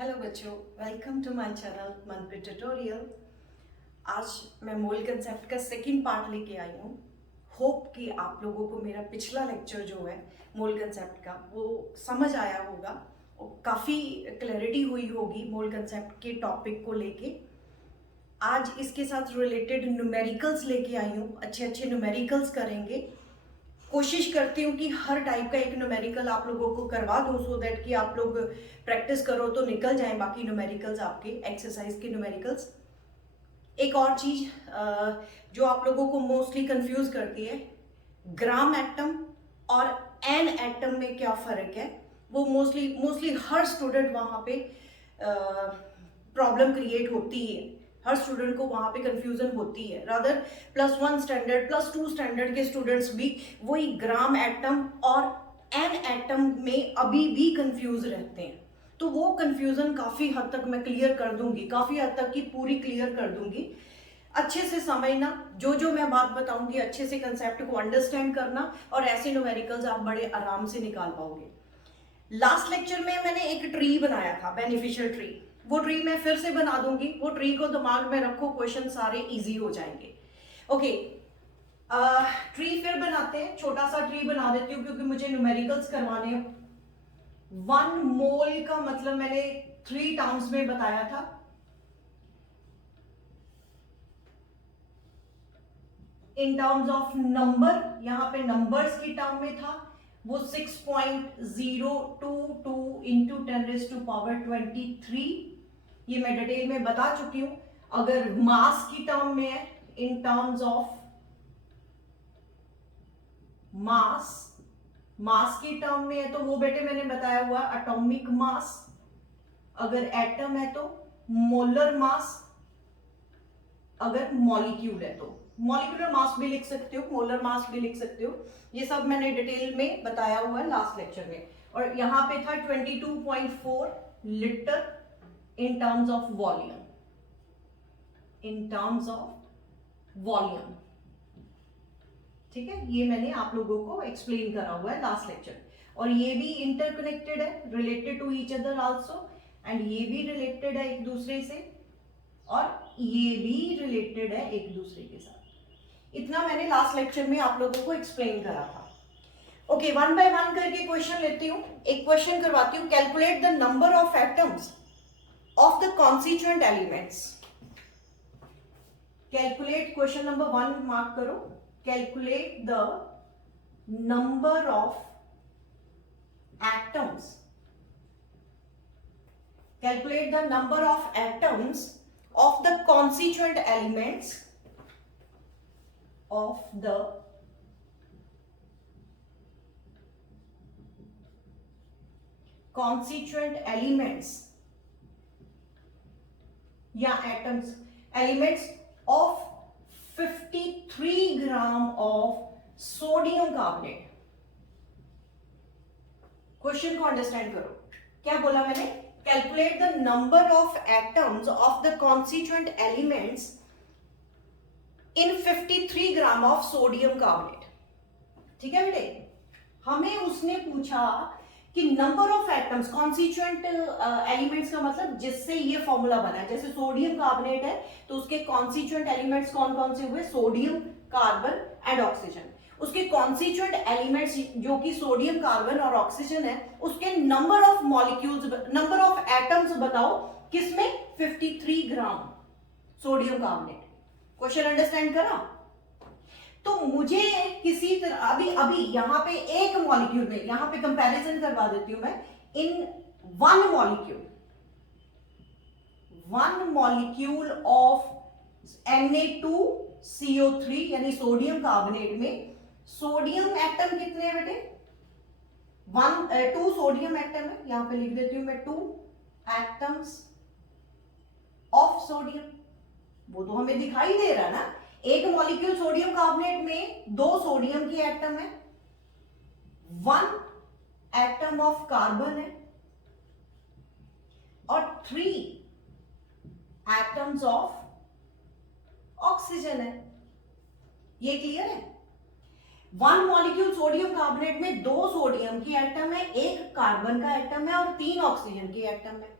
Hello बच्चों, welcome to my channel Manpreet tutorial. आज मैं मोल कंसेप्ट का सेकंड पार्ट लेके आई हूँ। होप कि आप लोगों को मेरा पिछला लेक्चर जो है मोल कंसेप्ट का वो समझ आया होगा और काफ़ी क्लैरिटी हुई होगी मोल कंसेप्ट के टॉपिक को लेके। आज इसके साथ रिलेटेड न्यूमेरिकल्स लेके आई हूँ। अच्छे अच्छे न्यूमेरिकल्स करेंगे। कोशिश करती हूँ कि हर टाइप का एक न्यूमेरिकल आप लोगों को करवा दूँ सो दैट कि आप लोग प्रैक्टिस करो तो निकल जाएं बाकी न्यूमेरिकल्स आपके एक्सरसाइज के न्यूमेरिकल्स। एक और चीज़ जो आप लोगों को मोस्टली कंफ्यूज करती है, ग्राम एटम और एन एटम में क्या फ़र्क है, वो मोस्टली हर स्टूडेंट वहाँ पे प्रॉब्लम क्रिएट होती है। हर स्टूडेंट को वहाँ पे कंफ्यूजन होती है। रादर +1 स्टैंडर्ड +2 स्टैंडर्ड के स्टूडेंट्स भी वही ग्राम एटम और एन एटम में अभी भी कंफ्यूज रहते हैं। तो वो कंफ्यूजन काफ़ी हद तक मैं क्लियर कर दूंगी, काफ़ी हद तक की पूरी क्लियर कर दूंगी। अच्छे से समझना, जो मैं बात बताऊंगी अच्छे से कंसेप्ट को अंडरस्टैंड करना और ऐसे न्यूमेरिकल्स आप बड़े आराम से निकाल पाओगे। लास्ट लेक्चर में मैंने एक ट्री बनाया था, बेनिफिशियल ट्री। वो ट्री मैं फिर से बना दूंगी। वो ट्री को दिमाग में रखो, क्वेश्चन सारे इजी हो जाएंगे। ओके, ट्री फिर बनाते हैं। छोटा सा ट्री बना देती हूँ क्योंकि मुझे न्यूमेरिकल्स करवाने हैं। 1 मोल का मतलब मैंने 3 टर्म्स में बताया था। इन टर्म्स ऑफ नंबर, यहां पे नंबर्स की टर्म में था वो 6.022 इंटू 10⁻23। ये मैं डिटेल में बता चुकी हूं। अगर मास की टर्म में है, इन टर्म्स ऑफ मास, मास की टर्म में है तो वो बेटे मैंने बताया हुआ एटॉमिक मास। अगर एटम है तो मोलर मास, अगर मॉलिक्यूल है तो मॉलिक्यूलर मास भी लिख सकते हो, मोलर मास भी लिख सकते हो। ये सब मैंने डिटेल में बताया हुआ है लास्ट लेक्चर में। और यहां पे था 22.4 litre in terms of volume, in terms of volume. ठीक है, ये मैंने आप लोगों को एक्सप्लेन करा हुआ है लास्ट लेक्चर। और ये भी इंटरकनेक्टेड है, related to each other also, and ये भी रिलेटेड है एक दूसरे से और ये भी रिलेटेड है एक दूसरे के साथ। इतना मैंने लास्ट लेक्चर में आप लोगों को एक्सप्लेन करा था। ओके, 1 बाय 1 करके क्वेश्चन लेती हूँ। एक क्वेश्चन करवाती हूँ, calculate the number of atoms of the constituent elements. Calculate, question number 1 mark करो। Calculate the number of atoms, calculate the number of atoms of the constituent elements of the constituent elements या atoms, elements of 53 gram of sodium carbonate. Question को understand करो। क्या बोला मैंने? Calculate the number of atoms of the constituent elements in 53 gram of sodium carbonate. ठीक है बेटे, हमें उसने पूछा कि number of atoms, constituent elements का मतलब जिससे ये फॉर्मूला बना है। जैसे सोडियम कार्बोनेट है तो उसके कॉन्स्टिट्यूएंट एलिमेंट्स कौन कौन से हुए? Sodium, carbon and oxygen. उसके कॉन्स्टिट्यूएंट एलिमेंट्स जो कि सोडियम, कार्बन और ऑक्सीजन है, उसके number of molecules, number of atoms बताओ किसमें? 53 gram sodium carbonate. Question understand करा? तो मुझे किसी तरह अभी यहां पे एक मॉलिक्यूल में, यहां पे कंपैरिजन करवा देती हूं मैं। In one molecule of Na2CO3 यानी सोडियम कार्बोनेट में सोडियम एटम कितने हैं बेटे? 2 सोडियम एटम है। यहां पे लिख देती हूं मैं 2 एटम्स ऑफ सोडियम। वो तो हमें दिखाई दे रहा है ना। एक मॉलिक्यूल सोडियम कार्बोनेट में 2 सोडियम की एटम है, 1 एटम ऑफ कार्बन है और 3 एटम्स ऑफ ऑक्सीजन है। ये क्लियर है? 1 मॉलिक्यूल सोडियम कार्बोनेट में 2 सोडियम की एटम है, 1 कार्बन का एटम है और 3 ऑक्सीजन की एटम है।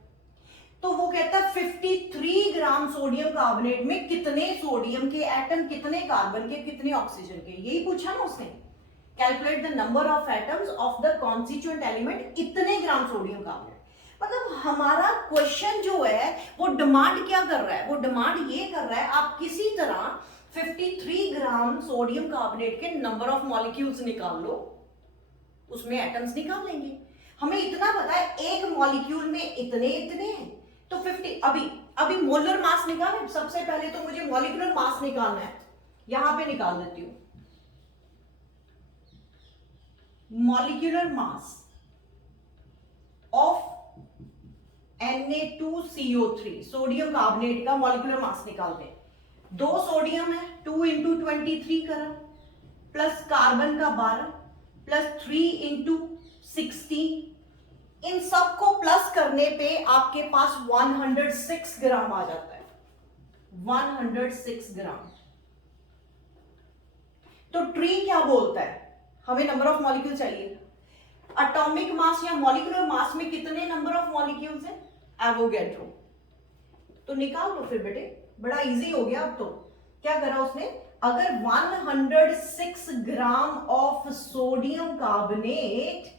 तो वो कहता है 53 ग्राम सोडियम कार्बोनेट में कितने सोडियम के एटम, कितने कार्बन के, कितने ऑक्सीजन के, यही पूछा ना उसने। Calculate the number of atoms of the constituent element, इतने ग्राम सोडियम कार्बोनेट। मतलब हमारा क्वेश्चन जो है वो डिमांड क्या कर रहा है, वो डिमांड ये कर रहा है आप किसी तरह 53 ग्राम सोडियम कार्बोनेट के नंबर ऑफ मॉलिक्यूल्स निकाल लो, उसमें एटम्स निकाल लेंगे। हमें इतना पता है एक मॉलिक्यूल में इतने इतने हैं, तो 50, अभी मोलर मास निकालें। सबसे पहले तो मुझे मॉलिक्यूलर मास निकालना है, यहां पे निकाल देती हूं। Molecular mass of Na2CO3, sodium carbonate का मॉलिक्यूलर मास निकालते हैं। 2 सोडियम है, 2 इंटू 23 करा, प्लस कार्बन का 12, प्लस 3 इंटू 16, इन सब को प्लस करने पे आपके पास 106 ग्राम आ जाता है, 106 ग्राम। तो ट्री क्या बोलता है, हमें नंबर ऑफ मॉलिक्यूल चाहिए। एटॉमिक मास या मॉलिक्यूलर मास में कितने नंबर ऑफ मॉलिक्यूल्स हैं, एवोगैड्रो। तो निकाल लो फिर बेटे, बड़ा इजी हो गया अब तो। क्या करा उसने, अगर 106 gram of sodium carbonate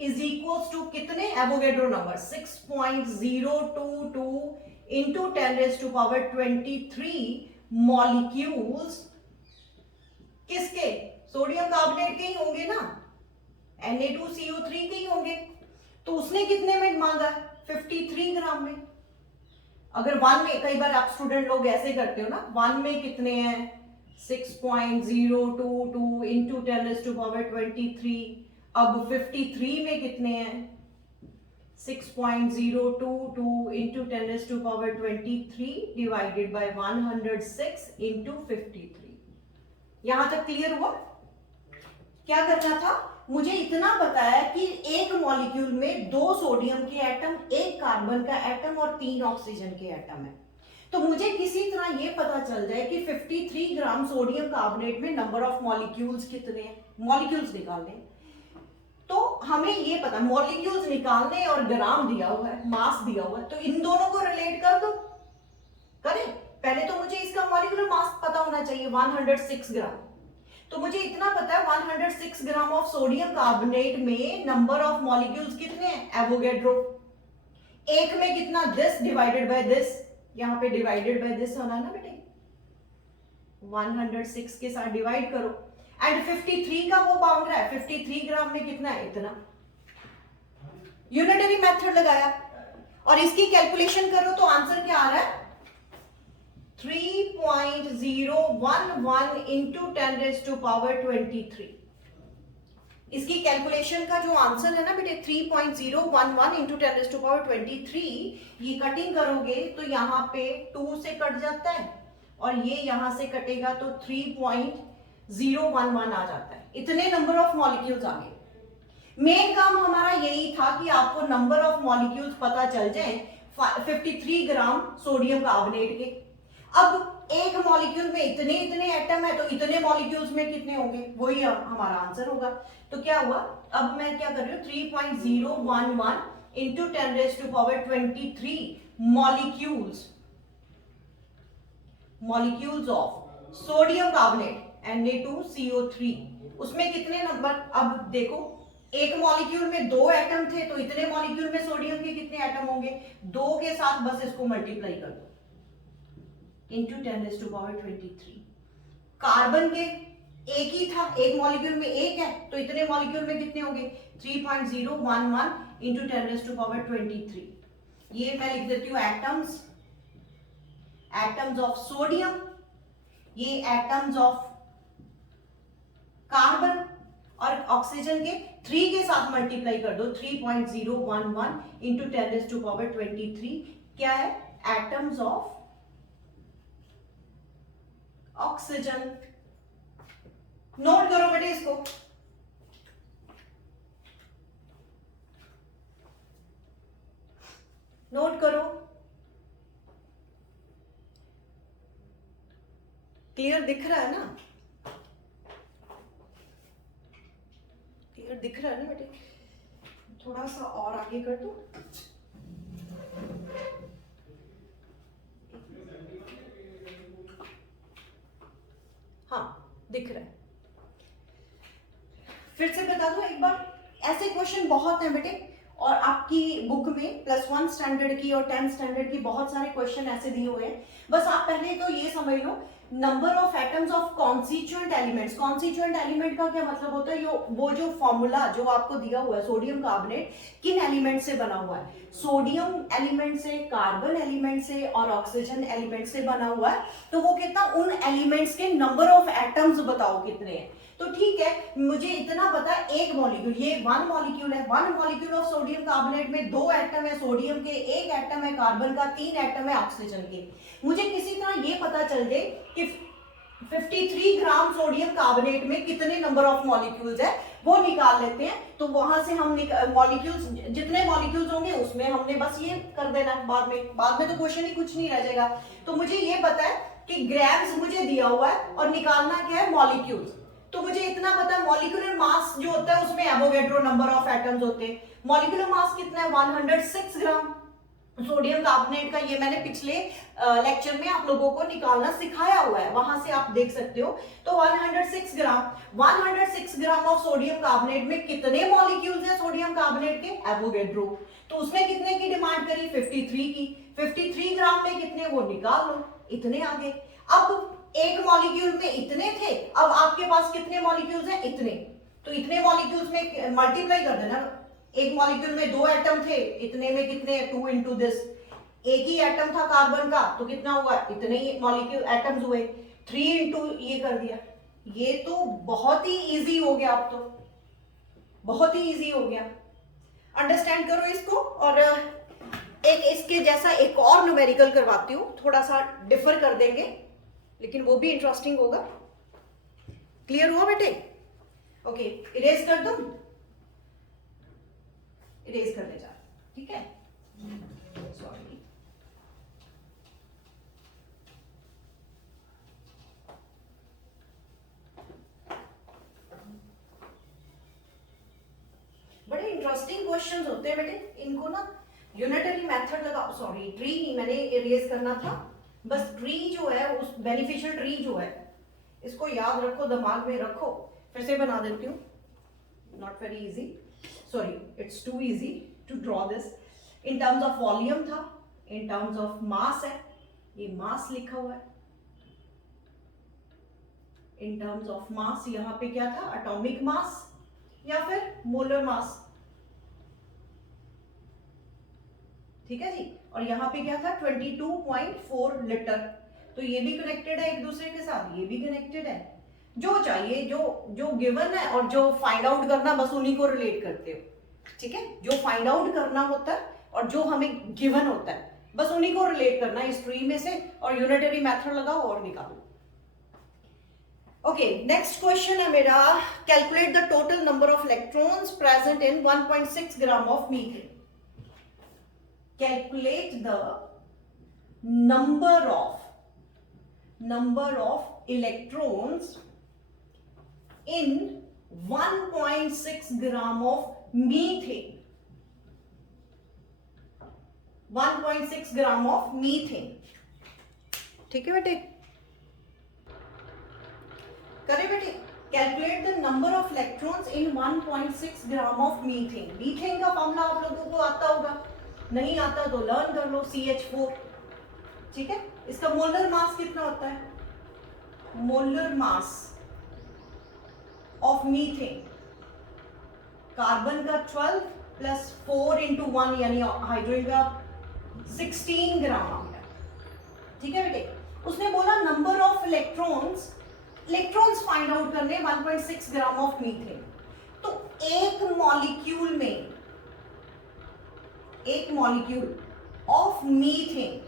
is equals to कितने, एवोगैड्रो नंबर 6.022 इंटू 10⁻23 मॉलिक्यूल्स, किसके, सोडियम कार्बोनेट के ही होंगे ना, Na2CO3 के ही होंगे। तो उसने कितने में मांगा, 53 ग्राम में। अगर 1 में, कई बार आप स्टूडेंट लोग ऐसे करते हो ना, 1 में कितने हैं, 6.022 इंटू 10⁻23, अब 53 में कितने हैं, 6.022 इंटू 10⁻23 डिवाइडेड बाय 106 इंटू 53। यहां तक क्लियर हुआ। क्या करना था, मुझे इतना पता है कि एक मॉलिक्यूल में 2 सोडियम के एटम, 1 कार्बन का एटम और 3 ऑक्सीजन के एटम है। तो मुझे किसी तरह ये पता चल जाए कि 53 ग्राम सोडियम कार्बोनेट में नंबर ऑफ मॉलिक्यूल्स कितने हैं, मॉलिक्यूल्स निकालने। तो हमें ये पता, मॉलिक्यूल्स निकालने और ग्राम दिया हुआ है, मास दिया हुआ है, तो इन दोनों को रिलेट कर दो। करें, पहले तो मुझे इसका मॉलिक्यूलर मास पता होना चाहिए 106 ग्राम। तो मुझे इतना पता है 106 ग्राम ऑफ सोडियम कार्बोनेट में नंबर ऑफ मॉलिक्यूल्स कितने हैं, एवोगैड्रो। एक में कितना, दिस डिवाइडेड बाय दिस, यहां पे डिवाइडेड बाय दिस होना ना बेटे, 106 के साथ डिवाइड करो। एंड 53 का वो मांग रहा है, 53 ग्राम में कितना है, इतना। यूनिटरी मेथड लगाया और इसकी कैलकुलेशन करो तो आंसर क्या आ रहा है, 3.011 इंटू 10⁻23। इसकी कैलकुलेशन का जो आंसर है ना बेटे 3.011 इंटू 10⁻23, ये कटिंग करोगे तो यहाँ पे 2 से कट जाता है और ये यहां से कटेगा तो 3.011 आ जाता है। इतने नंबर ऑफ मॉलिक्यूल्स आ गए। मेन काम हमारा यही था कि आपको नंबर ऑफ मॉलिक्यूल्स पता चल जाए 53 ग्राम सोडियम कार्बोनेट के। अब एक मॉलिक्यूल में इतने इतने एटम है तो इतने मॉलिक्यूल्स में कितने होंगे, वही हमारा आंसर होगा। तो क्या हुआ, अब मैं क्या कर रही हूँ 3.011 into 10⁻23 molecules of sodium carbonate Na2CO3, उसमें कितने नंबर, अब देखो एक मॉलिक्यूल में 2 एटम थे तो इतने मॉलिक्यूल में सोडियम के कितने एटम होंगे, 2 के साथ बस इसको मल्टीप्लाई कर दो इंटू 10⁻23। कार्बन के एक ही था, एक मॉलिक्यूल में एक है तो इतने मॉलिक्यूल में कितने होंगे, 3.011 इंटू 10⁻23। ये मैं लिख देती हूँ एटम्स ऑफ सोडियम, ये एटम्स ऑफ कार्बन और ऑक्सीजन के 3 के साथ मल्टीप्लाई कर दो, 3.011 इंटू 10⁻23 क्या है, एटम्स ऑफ ऑक्सीजन। नोट करो बेटे इसको, नोट करो। क्लियर दिख रहा है ना, क्लियर दिख रहा है ना बेटे, थोड़ा सा और आगे कर दो। दिख रहा है? फिर से बता दो एक बार, ऐसे क्वेश्चन बहुत हैं बेटे, और आपकी बुक में +1 स्टैंडर्ड की और 10 स्टैंडर्ड की बहुत सारे क्वेश्चन ऐसे दिए हुए हैं। बस आप पहले तो ये समझ लो, number of atoms of constituent elements. Constituent element का क्या मतलब होता है? वो जो फॉर्मूला जो आपको दिया हुआ है, सोडियम कार्बोनेट किन एलिमेंट से बना हुआ है? सोडियम एलिमेंट से, कार्बन एलिमेंट से और ऑक्सीजन एलिमेंट से बना हुआ है। तो वो कितना, उन एलिमेंट्स के नंबर ऑफ एटम्स बताओ कितने हैं। तो ठीक है, मुझे इतना पता है, एक मॉलिक्यूल, ये 1 मॉलिक्यूल है, 1 मॉलिक्यूल ऑफ सोडियम कार्बोनेट में 2 एटम है सोडियम के, 1 एटम है कार्बन का, 3 एटम है ऑक्सीजन के। मुझे किसी तरह ये पता चल जाए कि 53 ग्राम सोडियम कार्बोनेट में कितने नंबर ऑफ मॉलिक्यूल्स है, वो निकाल लेते हैं। तो वहां से हम मॉलिक्यूल्स, जितने मॉलिक्यूल्स होंगे उसमें हमने बस ये कर देना, बाद में तो क्वेश्चन ही कुछ नहीं रह जाएगा। तो मुझे ये पता है कि ग्राम्स मुझे दिया हुआ है और निकालना क्या है, मॉलिक्यूल्स। तो मुझे इतना पता है मॉलिक्यूलर मास जो होता है उसमें एवोगैड्रो नंबर ऑफ एटम्स होते हैं। मॉलिक्यूलर मास कितना है, 106 ग्राम सोडियम कार्बोनेट का। ये मैंने पिछले लेक्चर में आप लोगों को निकालना सिखाया हुआ है, वहां से आप देख सकते हो। तो 106 ग्राम ऑफ सोडियम कार्बोनेट में कितने मॉलिक्यूल्स हैं सोडियम कार्बोनेट के, एवोगैड्रो। तो उसने कितने की डिमांड करी, 53 की। 53 ग्राम में कितने, वो निकाल लो, इतने आ गए। अब एक मॉलिक्यूल में इतने थे, अब आपके पास कितने मॉलिक्यूल्स हैं, इतने। तो इतने मॉलिक्यूल्स में मल्टीप्लाई कर देना। एक मॉलिक्यूल में 2 एटम थे, इतने में कितने, 2 इंटू दिस। एक ही एटम था कार्बन का, तो कितना हुआ, इतने ही मॉलिक्यूल एटम्स हुए, 3 इंटू ये कर दिया। ये तो बहुत ही इजी हो गया, अब तो बहुत ही इजी हो गया। अंडरस्टैंड करो इसको। और एक इसके जैसा एक और न्यूमेरिकल करवाती हूँ, थोड़ा सा डिफर कर देंगे, लेकिन वो भी इंटरेस्टिंग होगा। क्लियर हुआ बेटे? ओके, इरेज कर दूं, इरेज करने जा, ठीक है, सॉरी। बड़े इंटरेस्टिंग क्वेश्चंस होते हैं बेटे, इनको ना यूनिटरी मेथड लगाओ। सॉरी, ट्री नहीं, मैंने इरेज करना था। बस ट्री जो है, उस बेनिफिशियल ट्री जो है, इसको याद रखो, दिमाग में रखो। फिर से बना देती हूँ, not very easy, sorry, it's too easy to draw this. In terms of volume था, इन टर्म्स ऑफ मास है, ये मास लिखा हुआ है। इन टर्म्स ऑफ मास यहां पे क्या था, एटॉमिक मास या फिर मोलर मास, ठीक है जी। और यहाँ पे क्या था, 22.4 लीटर। तो ये भी कनेक्टेड है एक दूसरे के साथ, ये भी कनेक्टेड है। जो चाहिए, जो गिवन है और जो फाइंड आउट करना, बस उन्हीं को रिलेट करते हो, ठीक है। जो फाइंड आउट करना होता है और जो हमें गिवन होता है, बस उन्हीं को रिलेट करना इस ट्री में से, और यूनिटरी मेथड लगाओ और निकालो। ओके, नेक्स्ट क्वेश्चन है मेरा, calculate the total number of electrons present in 1.6 gram of methane. Calculate the number of electrons in 1.6 gram of methane. 1.6 gram of methane, ठीक है बेटे, करे बेटे। Calculate the number of electrons in 1.6 gram of methane. Methane का formula आप लोगों को आता होगा, नहीं आता तो लर्न कर लो, CH4, ठीक है। इसका मोलर मास कितना होता है, molar mass of methane, carbon का 12 प्लस 4 इंटू 1 यानी हाइड्रोजन का 16 ग्राम आ गया, ठीक है बेटे। उसने बोला number of electrons find out करने 1.6 ग्राम ऑफ मीथेन। तो एक मॉलिक्यूल ऑफ मीथेन,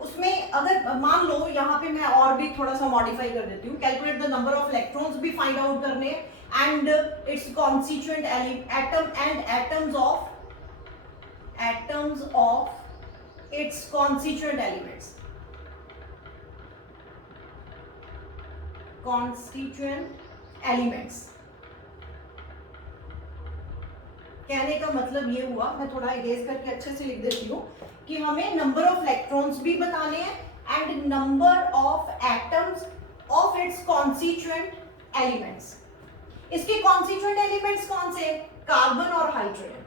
उसमें अगर मान लो, यहां पे मैं और भी थोड़ा सा मॉडिफाई कर देती हूँ, calculate the number of electrons भी फाइंड आउट करने, and it's constituent atom and atoms of its constituent elements. कहने का मतलब ये हुआ, मैं थोड़ा इरेज करके अच्छे से लिख देती हूँ, कि हमें नंबर ऑफ इलेक्ट्रॉन्स भी बताने हैं and number of atoms of of its constituent elements. इसके कॉन्स्टिट्यूएंट एलिमेंट्स कौन से? कार्बन और हाइड्रोजन।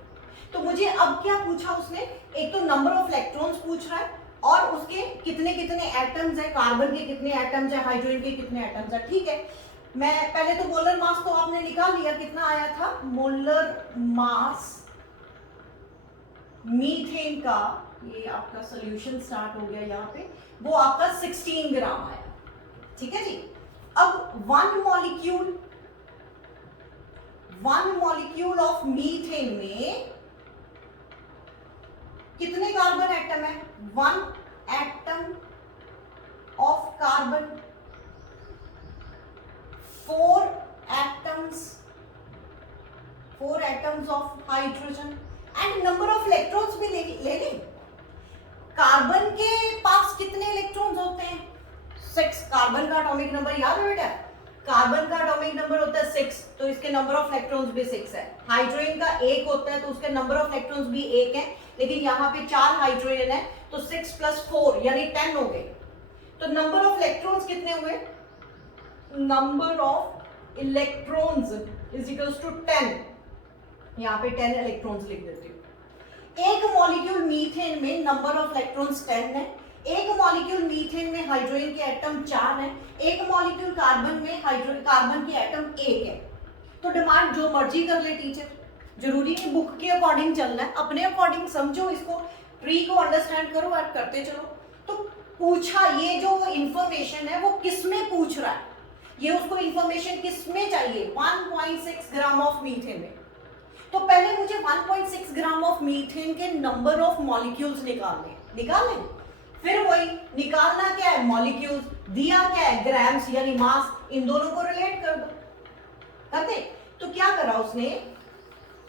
तो मुझे अब क्या पूछा उसने, एक तो नंबर ऑफ इलेक्ट्रॉन्स पूछ रहा है और उसके कितने कितने एटम्स है, कार्बन के कितने एटम्स है, हाइड्रोजन के कितने एटम्स है। ठीक है, मैं पहले तो मोलर मास तो आपने निकाल लिया, कितना आया था मोलर मास मीथेन का, ये आपका सॉल्यूशन स्टार्ट हो गया यहाँ पे, वो आपका 16 ग्राम आया। ठीक है जी। अब वन मॉलिक्यूल ऑफ मीथेन में कितने कार्बन एटम है? 1 atom of carbon, 4 atoms of hydrogen and number of electrons भी ले लें। कार्बन के पास कितने इलेक्ट्रॉन्स होते हैं? 6। कार्बन का एटॉमिक नंबर याद है बेटा? कार्बन का एटॉमिक नंबर होता है 6, तो इसके नंबर ऑफ इलेक्ट्रॉन्स भी 6 है। हाइड्रोजन का 1 होता है तो उसके नंबर ऑफ इलेक्ट्रॉन्स भी 1 है, लेकिन यहाँ पे 4 हाइड्रोजन है तो 6 + 4 यानी 10 हो गए। तो नंबर ऑफ इलेक्ट्रॉन्स कितने हुए? Number of electrons is equals to 10। यहाँ पे 10 इलेक्ट्रॉन्स लिख देती हूँ। एक मॉलिक्यूल मीथेन में नंबर ऑफ इलेक्ट्रॉन्स 10 है, एक मॉलिक्यूल मीथेन में हाइड्रोजन के एटम 4 है, एक मॉलिक्यूल कार्बन में कार्बन के एटम 1 है। तो डिमांड जो मर्जी कर ले टीचर, जरूरी नहीं बुक के अकॉर्डिंग चलना है, अपने अकॉर्डिंग समझो, इसको ट्री को अंडरस्टैंड करो और करते चलो। तो पूछा, ये जो इंफॉर्मेशन है वो किस में पूछ रहा है, ये उसको इंफॉर्मेशन किस में चाहिए? 1.6 ग्राम ऑफ मीथेन में। तो पहले मुझे 1.6 ग्राम ऑफ मीथेन के नंबर ऑफ मॉलिक्यूल्स निकालने, फिर वही निकालना क्या है? मॉलिक्यूल्स, दिया क्या है? ग्राम्स यानी मास, इन दोनों को रिलेट कर दो। करते? तो क्या करा उसने?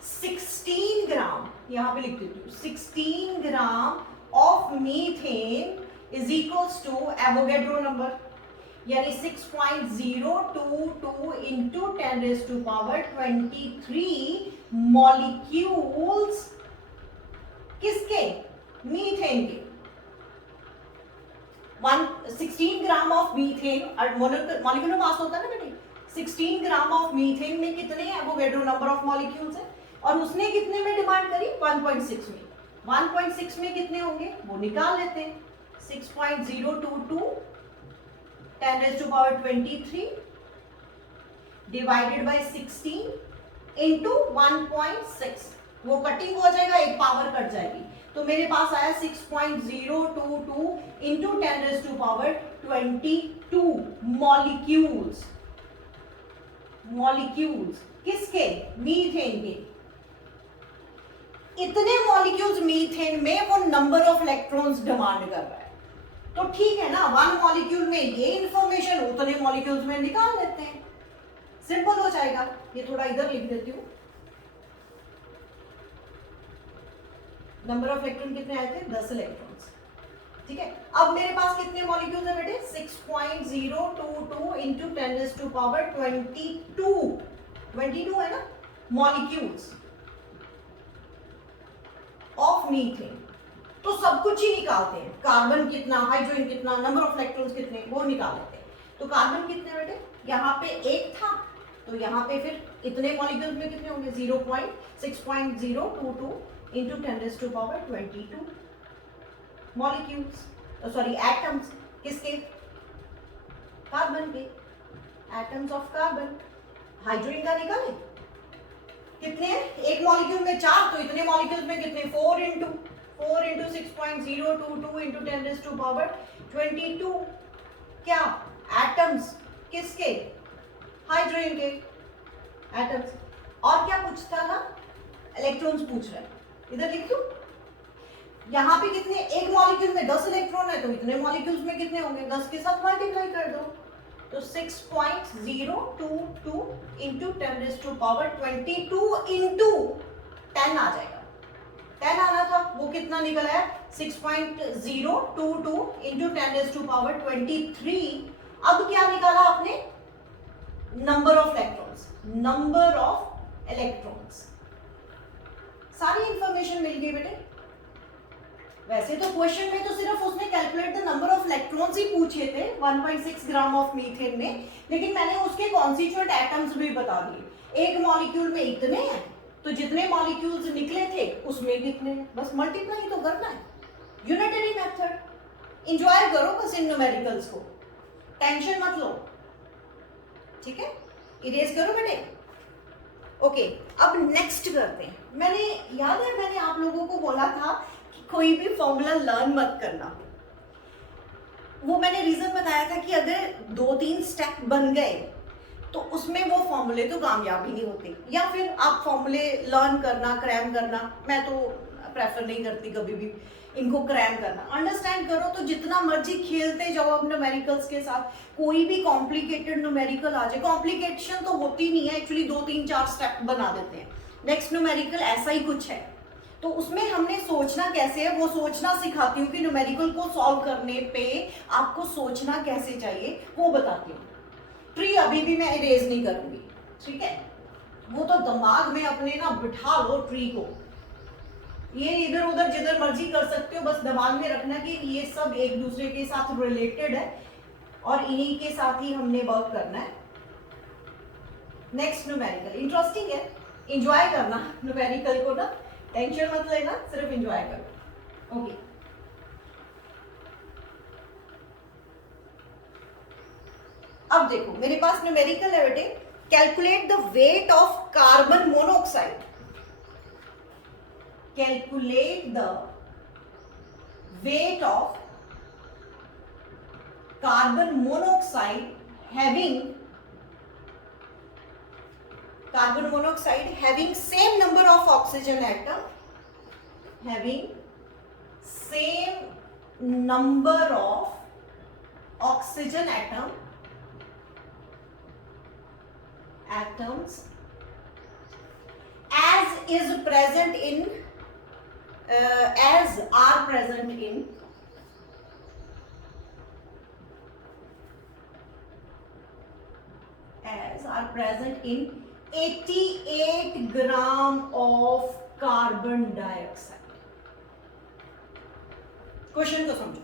16 ग्राम, यहां पे लिख देती हूँ, 16 gram of methane is equals to Avogadro number यानी 6.022 into 10⁻23 मॉलिक्यूल्स किसके? मीथेन के। 16 gram of methane, molecular mass होता है ना बेटे, 16 ग्राम ऑफ मीथेन में कितने एवोगैड्रो नंबर ऑफ मॉलिक्यूल्स है, और उसने कितने में डिमांड करी? 1.6 में। 1.6 में कितने होंगे वो निकाल लेते हैं। 6.022 10⁻23 डिवाइडेड बाय 16 इंटू 1.6, वो कटिंग हो जाएगा, एक पावर कट जाएगी, तो मेरे पास आया 6.022 इंटू 10⁻22 मॉलिक्यूल्स किसके? मीथेन के। इतने मॉलिक्यूल्स मीथेन में वो नंबर ऑफ इलेक्ट्रॉन्स डिमांड कर रहा है, तो ठीक है ना, 1 मॉलिक्यूल में ये इंफॉर्मेशन उतने मॉलिक्यूल्स में निकाल लेते हैं, सिंपल हो जाएगा। ये थोड़ा इधर लिख देती हूँ, नंबर ऑफ इलेक्ट्रॉन कितने आए थे? 10 इलेक्ट्रॉन्स। ठीक है, अब मेरे पास कितने मॉलिक्यूल्स है बेटे? 6.022 इंटू 10⁻22 है ना मॉलिक्यूल्स ऑफ मीथेन। तो सब कुछ ही निकालते हैं, कार्बन कितना, हाइड्रोजन कितना, नंबर ऑफ इलेक्ट्रॉन्स कितने, वो निकाल लेते हैं। तो कार्बन कितने बेटे? यहाँ पे 1 था, तो यहाँ पे फिर इतने मॉलिक्यूल्स में कितने होंगे? 6.022 इंटू 10⁻22 मॉलिक्यूल्स, सॉरी एटम्स किसके? कार्बन के, एटम्स ऑफ कार्बन। हाइड्रोजन का निकाले कितने हैं? एक मॉलिक्यूल में 4, तो इतने मॉलिक्यूल्स में कितने? 4 इंटू 6.022 इंटू 10⁻22 क्या? एटम्स किसके? हाइड्रोजन के एटम्स। और क्या पूछता था? इलेक्ट्रॉन्स पूछ रहा है, इधर लिख दो। यहाँ पे कितने? एक मॉलिक्यूल में 10 इलेक्ट्रॉन है, तो इतने मॉलिक्यूल्स में कितने होंगे? 10 के साथ मल्टीप्लाई कर दो, तो 6.022 इंटू 10⁻22 इंटू 10 आ जाएगा। 10 आना था, वो कितना निकल आया? 6.022 इंटू 10⁻23। अब क्या निकाला आपने? Number of electrons. सारी इंफॉर्मेशन मिल गई बेटे, वैसे तो क्वेश्चन में तो सिर्फ उसने calculate the number of electrons ही पूछे थे 1.6 ग्राम ऑफ मीथेन में, लेकिन मैंने उसके कॉन्स्टिट्यूएंट एटम्स भी बता दिए। एक मॉलिक्यूल में इतने हैं तो जितने मॉलिक्यूल्स निकले थे उसमें कितने हैं, बस मल्टीप्लाई तो करना है। यूनिटरी मेथड, एंजॉय करो बस इन न्यूमेरिकल्स को, टेंशन मत लो, ठीक है। इरेज करो बेटे। ओके, अब नेक्स्ट करते हैं। मैंने याद है मैंने आप लोगों को बोला था कि कोई भी फॉर्मूला लर्न मत करना। वो मैंने रीजन बताया था कि अगर 2-3 स्टेप बन गए तो उसमें वो फॉर्मूले तो कामयाब ही नहीं होते, या फिर आप फॉर्मूले लर्न करना, क्रैम करना, मैं तो प्रेफर नहीं करती कभी भी इनको क्रैम करना। अंडरस्टैंड करो तो जितना मर्जी खेलते जाओ अब न्यूमेरिकल्स के साथ, कोई भी कॉम्प्लिकेटेड न्यूमेरिकल आ जाए, कॉम्प्लिकेशन तो होती नहीं है एक्चुअली, 2-3-4 स्टेप बना देते हैं। नेक्स्ट न्यूमेरिकल ऐसा ही कुछ है, तो उसमें हमने सोचना कैसे है वो सोचना सिखाती हूँ कि न्यूमेरिकल को सॉल्व करने पे आपको सोचना कैसे चाहिए वो बताती हूँ। ट्री अभी भी मैं इरेज नहीं करूंगी, ठीक है, वो तो दिमाग में अपने ना बिठा लो ट्री को, ये इधर उधर जिधर मर्जी कर सकते हो, बस दिमाग में रखना कि ये सब एक दूसरे के साथ रिलेटेड है और इन्हीं के साथ ही हमने वर्क करना है। नेक्स्ट न्यूमेरिकल इंटरेस्टिंग है, एंजॉय करना न्यूमेरिकल को ना, टेंशन मत लेना, सिर्फ एंजॉय करो। ओके, अब देखो मेरे पास न्यूमेरिकल है बेटे, calculate the weight of carbon monoxide, calculate the weight of carbon monoxide having same number of oxygen atom, having same number of oxygen atoms as is present in as are present in 88 gram of carbon dioxide. Question को समझो,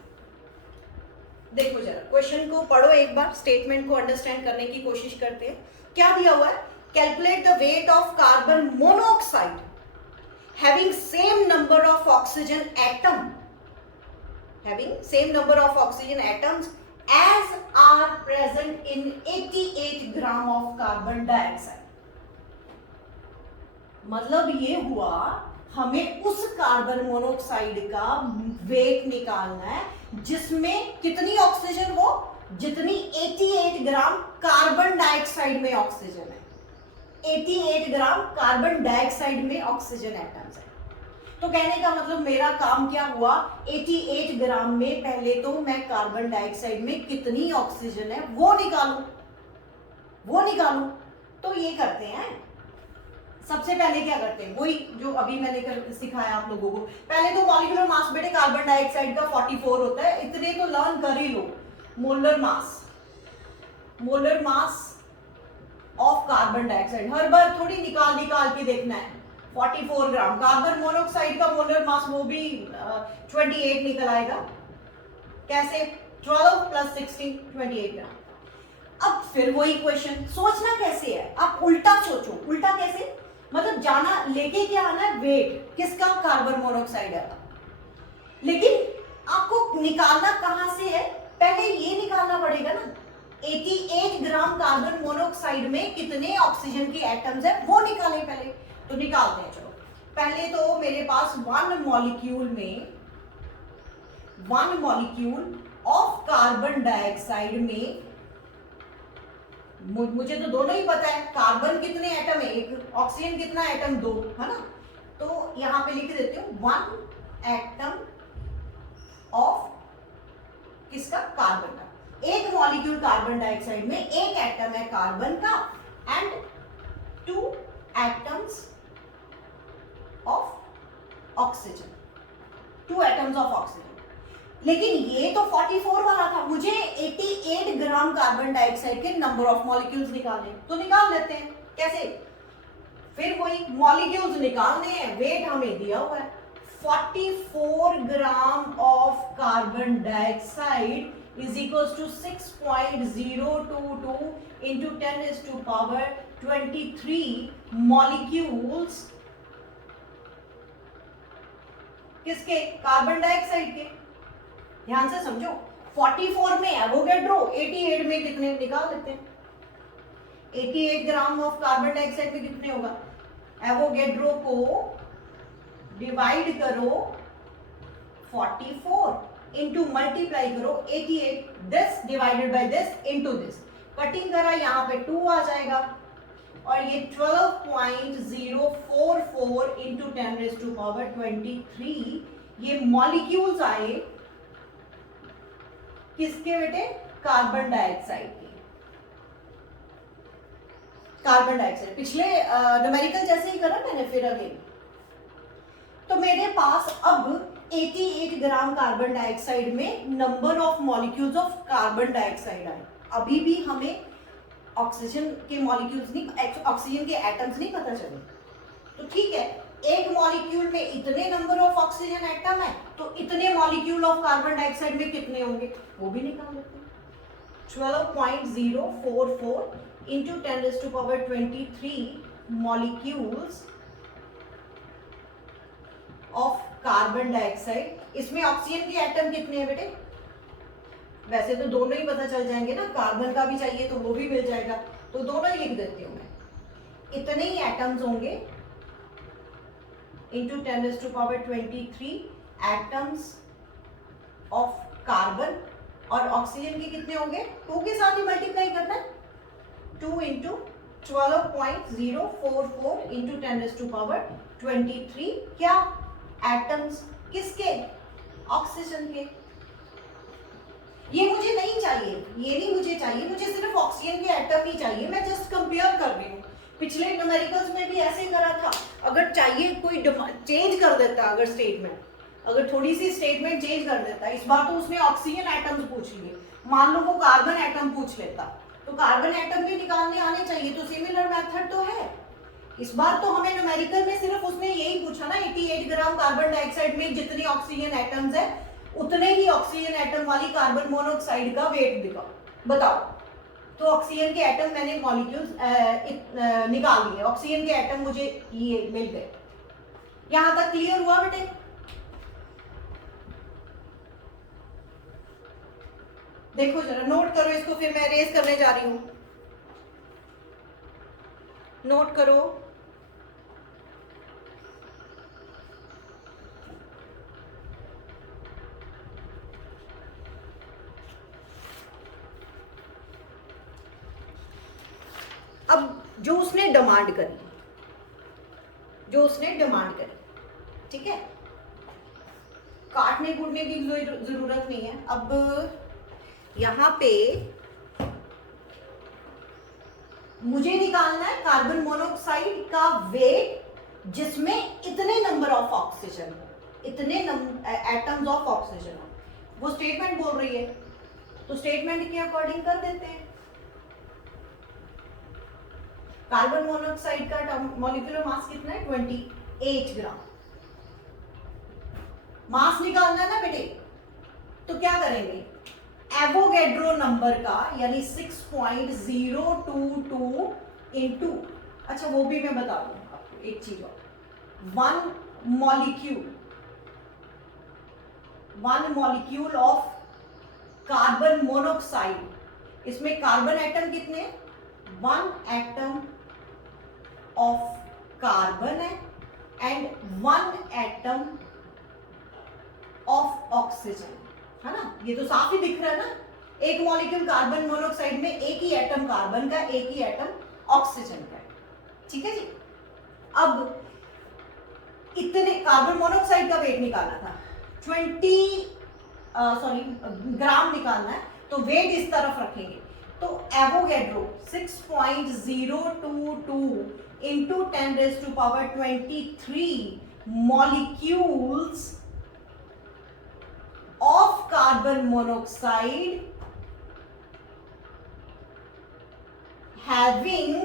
देखो जरा question को पढ़ो एक बार, statement को understand करने की कोशिश करते हैं। क्या दिया हुआ है? Calculate the weight of carbon monoxide having same number of oxygen atoms as are present in 88 gram of carbon dioxide। मतलब ये हुआ हमें उस कार्बन मोनोऑक्साइड का वेट निकालना है जिसमें कितनी ऑक्सीजन हो, जितनी 88 ग्राम कार्बन डाइऑक्साइड में ऑक्सीजन है। 88 ग्राम कार्बन डाइऑक्साइड में ऑक्सीजन एटम्स है। तो कहने का मतलब मेरा काम क्या हुआ, 88 ग्राम में पहले तो मैं कार्बन डाइऑक्साइड में कितनी ऑक्सीजन है वो निकालूं। तो ये करते हैं, सबसे पहले क्या करते हैं, वही जो अभी मैंने सिखाया आप लोगों को। पहले तो मॉलिक्यूलर मास बेटे कार्बन डाइऑक्साइड का 44 होता है, इतने तो लर्न कर ही लो। Molar mass of carbon dioxide हर बार थोड़ी निकाल के देखना है। 44 ग्राम कार्बन मोनोऑक्साइड का मोलर मास वो भी 28 निकल आएगा। कैसे? 12 + 16 28 ग्राम। अब फिर वही क्वेश्चन, सोचना कैसे है, आप उल्टा सोचो। उल्टा कैसे? मतलब जाना लेके क्या आना है, वेट किसका, कार्बन मोनोऑक्साइड का। लेकिन आपको निकालना कहां से है, पहले ये निकालना पड़ेगा ना 88 ग्राम कार्बन मोनोऑक्साइड में कितने ऑक्सीजन के एटम्स है वो निकालें पहले। तो निकालते हैं, चलो। पहले तो मेरे पास one molecule of carbon dioxide में, मुझे तो दोनों ही पता है, कार्बन कितने एटम है 1, ऑक्सीजन कितना एटम 2, है ना। तो यहां पे लिख देती हूं 1 एटम ऑफ किसका, कार्बन का। एक मॉलिक्यूल कार्बन डाइऑक्साइड में एक एटम है कार्बन का and 2 atoms of oxygen, 2 atoms of oxygen. लेकिन ये तो 44 वाला था, मुझे 88 ग्राम कार्बन डाइऑक्साइड के नंबर ऑफ मॉलिक्यूल्स निकालने, तो निकाल लेते हैं। कैसे? फिर वही मॉलिक्यूल्स निकालने हैं, वेट हमें दिया हुआ है 44 gram of carbon dioxide is equal to 6.022 into 10⁻23 molecules किसके? कार्बन डाइऑक्साइड के। ध्यान से समझो, 44 में एवोगैड्रो, 88 में कितने निकाल लेते हैं। 88 ग्राम ऑफ कार्बन डाइऑक्साइड में कितने होगा? एवोगैड्रो को डिवाइड करो 44 इंटू मल्टीप्लाई करो 88, this divided by this into this, cutting करा यहां पे 2 आ जाएगा और ये 12.044 इंटू 10⁻23 ये मॉलिक्यूल्स आए किसके बेटे? कार्बन डाइऑक्साइड के। कार्बन डाइऑक्साइड पिछले न्यूमेरिकल जैसे ही करा मैंने, फिर अगेन तो मेरे पास अब 88 ग्राम कार्बन डाइऑक्साइड में number of molecules of carbon dioxide आए। अभी भी हमें ऑक्सीजन के मॉलिक्यूल्स नहीं, ऑक्सीजन के एटम्स नहीं पता चले, तो ठीक है, एक मॉलिक्यूल में इतने नंबर ऑफ ऑक्सीजन एटम है तो इतने मॉलिक्यूल ऑफ कार्बन डाइऑक्साइड में कितने होंगे वो भी निकाल लेते हैं। 12.044 into 10⁻23 molecules of carbon dioxide. इसमें ऑक्सीजन के एटम कितने हैं बेटे? वैसे तो दोनों ही पता चल जाएंगे ना, कार्बन का भी चाहिए तो वो भी मिल जाएगा, तो दोनों ही लिख देती हूं मैं। इतने ही एटम्स होंगे into 10⁻23 एटम्स ऑफ कार्बन, और ऑक्सीजन के कितने होंगे? 2 के साथ ही मल्टीप्लाई करना है, 2 into 12.044 into 10⁻23 क्या? एटम्स किसके? ऑक्सीजन के। ये मुझे नहीं चाहिए, ये नहीं मुझे चाहिए, मुझे सिर्फ ऑक्सीजन के एटम ही चाहिए। मैं जस्ट कंपेयर कर रही हूँ। पिछले न्यूमेरिकल्स में भी ऐसे करा था, अगर चाहिए कोई चेंज कर देता, अगर स्टेटमेंट, अगर थोड़ी सी स्टेटमेंट चेंज कर देता, इस बार तो उसने ऑक्सीजन एटम्स पूछ लिए, मान लो वो कार्बन एटम पूछ लेता, तो कार्बन एटम भी निकालने आने चाहिए, तो सिमिलर मेथड तो है। इस बार तो हमें न्यूमेरिकल में सिर्फ उसने यही पूछा ना, 88 ग्राम कार्बन डाइऑक्साइड में जितने ऑक्सीजन एटम्स है उतने ही ऑक्सीजन एटम वाली कार्बन मोनोऑक्साइड का वेट दिखाओ, बताओ। तो ऑक्सीजन के एटम मैंने मॉलिक्यूल्स निकाल लिए, ऑक्सीजन के एटम मुझे ये मिल गए। यहां तक क्लियर हुआ बेटे? देखो जरा, नोट करो इसको, फिर मैं अरेज करने जा रही हूं। नोट करो। अब जो उसने डिमांड करी, ठीक है, काटने कूटने की जरूरत नहीं है। अब यहां पे मुझे निकालना है कार्बन मोनोऑक्साइड का वेट जिसमें इतने नंबर ऑफ ऑक्सीजन हो, इतने एटम्स ऑफ ऑक्सीजन हो। वो स्टेटमेंट बोल रही है, तो स्टेटमेंट के अकॉर्डिंग कर देते हैं। कार्बन मोनोऑक्साइड का मॉलिक्यूलर मास कितना है? 28 ग्राम। मास निकालना है ना बेटे, तो क्या करेंगे? एवोगैड्रो नंबर का, यानी 6.022 इंटू, अच्छा वो भी मैं बता दूं आपको एक चीज और, one molecule of carbon monoxide, इसमें कार्बन एटम कितने हैं? 1 एटम ऑफ कार्बन है एंड 1 एटम ऑफ ऑक्सीजन, है ना? ये तो साफ ही दिख रहा है ना, एक मॉलिक्यूल कार्बन मोनोऑक्साइड में एक ही एटम कार्बन का, एक ही एटम ऑक्सीजन का है, ठीक है जी। अब इतने कार्बन मोनोऑक्साइड का वेट निकालना था, 20 ग्राम निकालना है, तो वेट इस तरफ रखेंगे, तो Avogadro 6.022 into 10⁻23 molecules of carbon monoxide having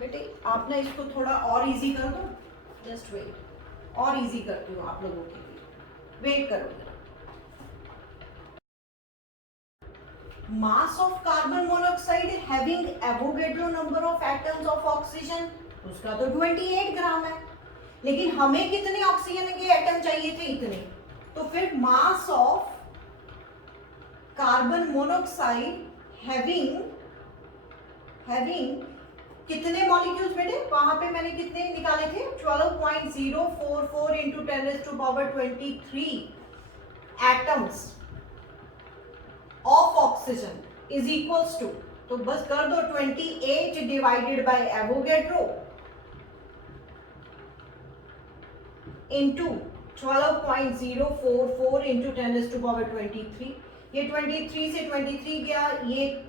बेटे आप ना इसको थोड़ा और इजी कर दो, जस्ट वेट, और इजी करती हूँ आप लोगों के लिए, वेट करो। मास of carbon monoxide having Avogadro number of atoms of oxygen, उसका तो 28 ग्राम है, लेकिन हमें कितने ऑक्सीजन के एटम चाहिए थे? इतने। तो फिर mass of carbon monoxide having कितने मॉलिक्यूल्स बेटे? वहां पे मैंने कितने निकाले थे? 12.044 into 10⁻23 atoms of oxygen is equals to, तो बस कर दो 28 divided by Avogadro into 12.044 into 10⁻23। ये 23 से 23 गया, ये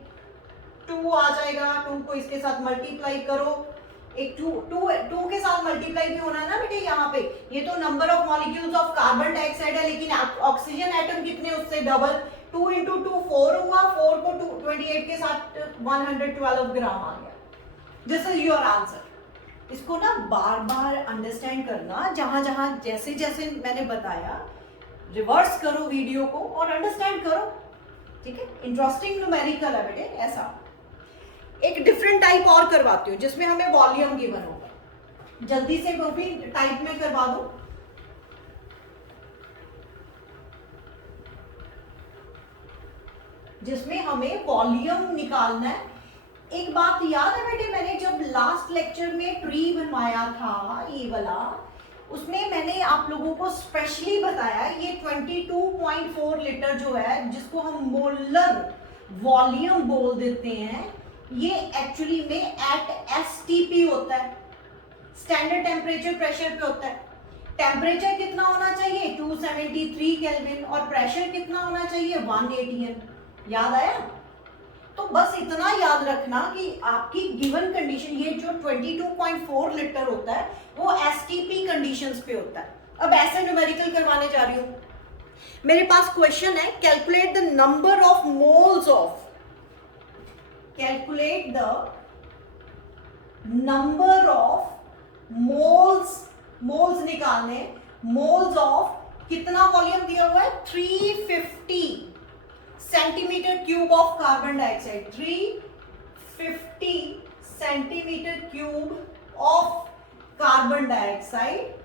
2 आ जाएगा, 2 को इसके साथ मल्टीप्लाई करो, एक 2 के साथ मल्टीप्लाई भी होना है ना बेटे यहाँ पे। ये तो number of molecules of carbon dioxide है, लेकिन ऑक्सीजन एटम कितने? उससे डबल, 2 इंटू 2 4 हुआ, 4 को 28 के साथ 112 ग्राम आ गया। This is your answer. इसको ना बार बार अंडरस्टैंड करना, जहां जहां जैसे जैसे मैंने बताया रिवर्स करो वीडियो को और अंडरस्टैंड करो, ठीक है? इंटरेस्टिंग न्यूमेरिकल है बेटे। ऐसा एक डिफरेंट टाइप और करवाती हूँ जिसमें हमें वॉल्यूम गिवन होगा, जल्दी से वो भी टाइप में करवा दो। जिसमें हमें वॉल्यूम निकालना है। एक बात याद है बेटे, मैंने जब लास्ट लेक्चर में ट्री बनवाया था ये वाला, उसमें मैंने आप लोगों को स्पेशली बताया ये 22.4 लीटर जो है, जिसको हम मोलर वॉल्यूम बोल देते हैं, ये एक्चुअली में एट एसटीपी होता है, स्टैंडर्ड टेम्परेचर प्रेशर पे होता है। टेम्परेचर कितना होना चाहिए? 273 केल्विन, और प्रेशर कितना होना चाहिए? 1 atm। याद आया? तो बस इतना याद रखना कि आपकी गिवन कंडीशन, ये जो 22.4 लीटर होता है वो एसटीपी कंडीशंस पे होता है। अब ऐसे न्यूमेरिकल करवाने जा रही हूं। मेरे पास क्वेश्चन है, calculate the number of moles of, calculate the number of moles निकालने, मोल्स ऑफ कितना वॉल्यूम दिया हुआ है? 350 centimetre cube of carbon dioxide, 350 centimetre cube of carbon dioxide,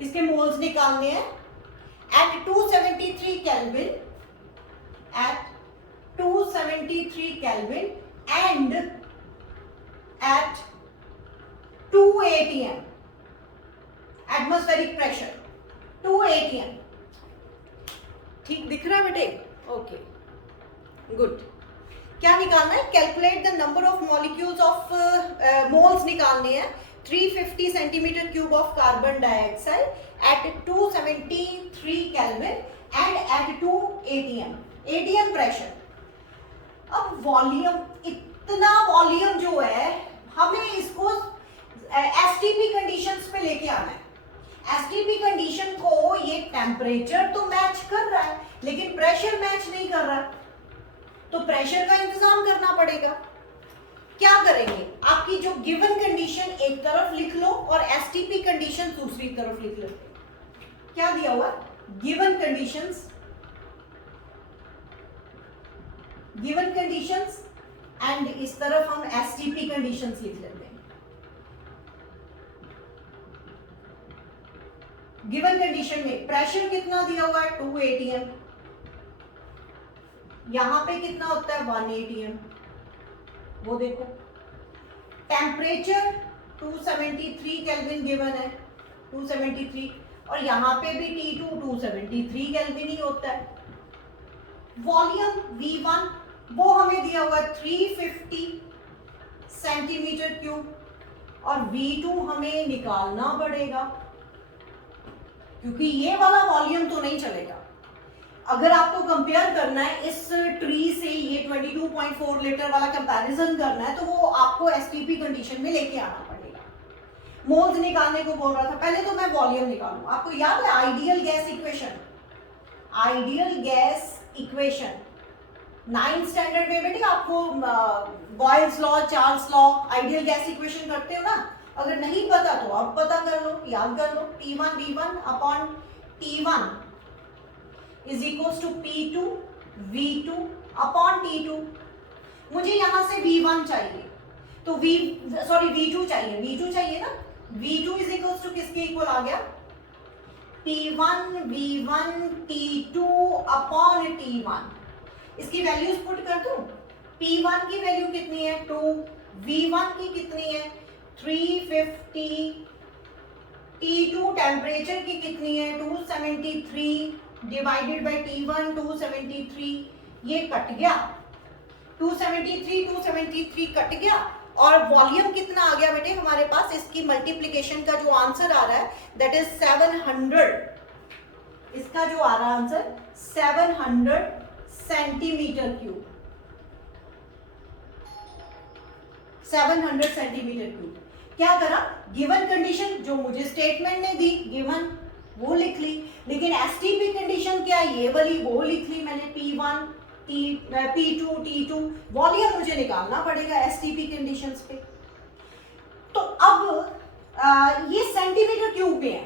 इसके मोल्स निकालने हैं at 273 kelvin, at 273 kelvin and at 2 atm atmospheric pressure, 2 atm। ठीक दिख रहा है बेटे? Okay good. क्या निकालना है? Calculate the number of molecules of moles निकालने हैं 350 centimetre cube of carbon dioxide at 273 kelvin and at 2 atm pressure. अब वॉल्यूम, इतना वॉल्यूम जो है, हमें इसको एसटीपी कंडीशंस पे लेके आना है। एसटीपी कंडीशन को ये टेम्परेचर तो मैच कर रहा है लेकिन प्रेशर मैच नहीं कर रहा, तो प्रेशर का इंतजाम करना पड़ेगा। क्या करेंगे? आपकी जो गिवन कंडीशन एक तरफ लिख लो और एसटीपी कंडीशन दूसरी तरफ लिख लो। क्या दिया हुआ? गिवन कंडीशंस एंड इस तरफ हम एसटीपी कंडीशंस लिख लेते हैं। गिवन कंडीशन में प्रेशर कितना दिया हुआ है? 2 atm। यहां पे कितना होता है? 1 atm। वो देखो, टेम्परेचर 273 केल्विन गिवन है, 273, और यहां पे भी T2 273 केल्विन ही होता है। वॉल्यूम V1 वो हमें दिया हुआ है 350 सेंटीमीटर क्यूब, और V2 हमें निकालना पड़ेगा क्योंकि ये वाला वॉल्यूम तो नहीं चलेगा। अगर आपको कंपेयर करना है इस ट्री से, ये 22.4 लीटर वाला कंपैरिजन करना है, तो वो आपको एसटीपी कंडीशन में लेके आना पड़ेगा। मोल्स निकालने को बोल रहा था, पहले तो मैं वॉल्यूम निकालूं। आपको याद है ideal gas equation? Ideal gas equation 9th standard में बेटे आपको Boyle's law, Charles law, ideal gas equation करते हो ना, अगर नहीं पता तो अब पता कर लो, याद कर लो। P1 V1 upon T1 is equals to P2 V2 upon T2। मुझे यहां से V1 चाहिए तो V2 चाहिए, V2 चाहिए ना, V2 इज इक्वल्स टू किसके इक्वल आ गया, P1 V1 T2 upon T1। इसकी वैल्यूज पुट कर दूं, P1 की वैल्यू कितनी है 2, V1 की कितनी है 350, T2 टेम्परेचर की कितनी है 273 डिवाइडेड बाय T1 273, ये कट गया 273 कट गया, और वॉल्यूम कितना आ गया बेटे हमारे पास, इसकी मल्टीप्लिकेशन का जो आंसर आ रहा है दैट इज 700, इसका जो आ रहा है answer 700 centimetre cube, 700 centimetre cube. क्या करा, गिवन कंडीशन जो मुझे स्टेटमेंट ने दी गिवन वो लिख ली, लेकिन एसटीपी कंडीशन क्या है ये वाली वो लिख ली मैंने, P1 P2 T2, वॉल्यूम मुझे निकालना पड़ेगा एसटीपी कंडीशंस पे। तो अब ये सेंटीमीटर क्यूब में है